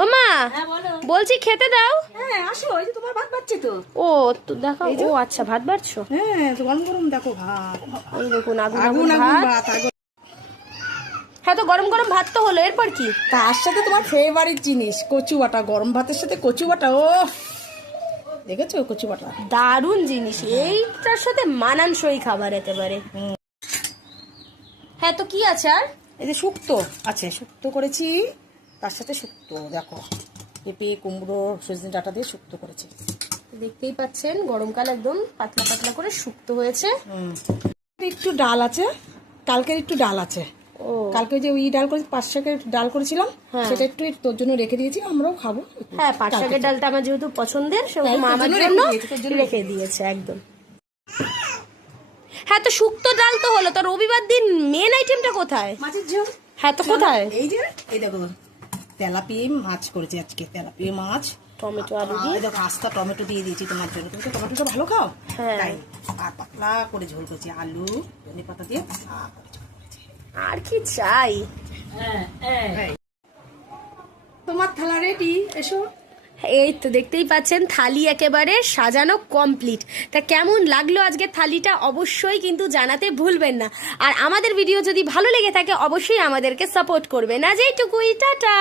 ও মা, বলছি খেতে দাও। হ্যাঁ আসো, এই যে তোমার ভাত বাড়ছে তো। ও তো দেখো, ও আচ্ছা ভাত বাড়ছো। হ্যাঁ তো গরম গরম দেখো ভাত, এই দেখুন আগুন আগুন আগুন আগুন ভাত। ভাত। হ্যাঁ তো গরম গরম ভাত তো হলো, এরপর কি? তার সাথে তোমার ফেভারিট জিনিস কচু বাটা, গরম ভাতের সাথে কচু বাটা। ও দেখেছো কচু বাটা, দারুণ জিনিস, এইটার সাথে মানানসই খাবার একেবারে। হ্যাঁ তো কি আছে আর? এই যে শুক্তো আছে, শুক্তো করেছি, তার সাথে শুক্তো দেখো পেঁপে কুমড়ো সজনে ডাঁটা দিয়ে শুক্তো করেছি। দেখতেই পাচ্ছেন গরমকাল একদম পাতলা পাতলা করে শুক্তো হয়েছে। একটু ডাল আছে, কালকের একটু ডাল আছে। ও কালকে যে ওই ডাল করে 5 শাকের ডাল করেছিলাম, সেটা একটু তোর জন্য রেখে দিয়েছি, আমরাও খাবো। হ্যাঁ, পাট শাকের ডালটা আমার যেহেতু পছন্দের, সেহেতু মা আমার জন্য রেখে দিয়েছে একদম। হ্যাঁ তো শুক্তো ডাল তো হলো, তো রবিবার দিন মেন আইটেমটা কোথায়? মাছের ঝোল। হ্যাঁ তো কোথায়? এই যে এই দেখো তেলাপিয়া মাছ করেছি আজকে, তেলাপিয়া মাছ টমেটো আলু দিয়ে। দেখো আস্তা টমেটো দিয়ে দিয়েছি তোমার জন্য, তুমি তো টমেটোটা ভালো খাও। হ্যাঁ। তাই আর পাতলা করে ঝোল করেছি, আলু ধনে পাতা দিয়ে আর কি চাই। তোমার থালা রেডি, এসো। এই তো দেখতেই পাচ্ছেন থালি একেবারে সাজানো কমপ্লিট। তা কেমন লাগলো আজকে থালিটা অবশ্যই কিন্তু জানাতে ভুলবেন না। আর আমাদের ভিডিও যদি ভালো লেগে থাকে অবশ্যই আমাদেরকে সাপোর্ট করবেন। আজ এইটুকুই, টাটা।